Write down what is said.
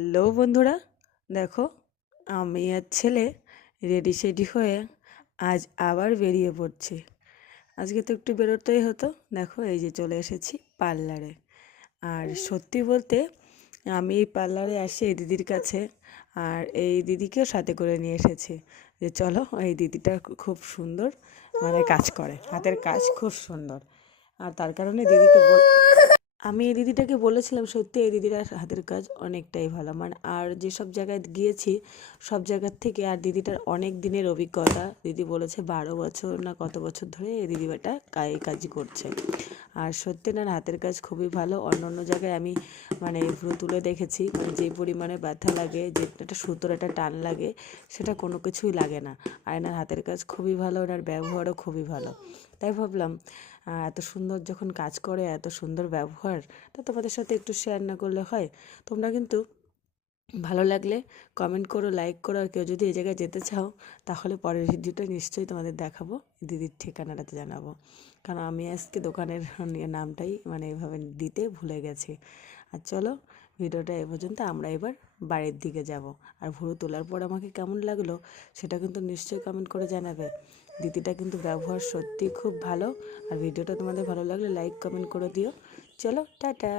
Hello বন্ধুরা, দেখো আমি আর ছেলে রেডি সেডি হয়ে আজ আবার বেরিয়ে পড়ছি। আজকে তো একটু বেরোতেই হতো। দেখো এই যে চলে এসেছি পার্লারে। আর সত্যি বলতে আমি এই পার্লারে আসি এই দিদির কাছে, আর এই দিদিকেও সাথে করে নিয়ে এসেছি যে চলো, এই দিদিটা খুব সুন্দর কাজ করে, হাতের কাজ খুব সুন্দর। আর তার কারণে আমি এই দিদিটাকে বলেছিলাম, সত্যি এই দিদির হাতের কাজ অনেকটাই ভালো। আর যেসব জায়গায় গিয়েছি সব জায়গার থেকে আর দিদিটার অনেক দিনের অভিজ্ঞতা। দিদি বলেছে 12 বছর না কত বছর ধরে এই দিদিটা এই কাজই করছে। আর সত্যি না, হাতের কাজ খুবই ভালো। অন্য অন্য জায়গায় আমি ভ্রু তুলে দেখেছি, যে পরিমাণে ব্যথা লাগে, যে একটা সুতোর একটা টান লাগে, সেটা কোনো কিছুই লাগে না। আর এনার হাতের কাজ খুবই ভালো, এনার ব্যবহারও খুবই ভালো। তাই ভাবলাম এত সুন্দর যখন কাজ করে, এত সুন্দর ব্যবহার, তা তোমাদের সাথে একটু শেয়ার না করলে হয়। তোমরা কিন্তু ভালো লাগলে কমেন্ট করো, লাইক করো। আর কেউ যদি এই জায়গায় যেতে চাও তাহলে পরের ভিডিওটা নিশ্চয়ই তোমাদের দেখাবো, দিদির ঠিকানাটা জানাবো। কারণ আমি আজকে দোকানের নামটাই এভাবে দিতে ভুলে গেছি। আর চলো, ভিডিওটা এ পর্যন্ত। আমরা এবার বাড়ির দিকে যাব। আর ভুরু তোলার পর আমাকে কেমন লাগলো সেটা কিন্তু নিশ্চয়ই কমেন্ট করে জানাবে। দিদিটা কিন্তু ব্যবহার সত্যি খুব ভালো। আর ভিডিওটা তোমাদের ভালো লাগলে লাইক কমেন্ট করে দিও। চলো, টাটা।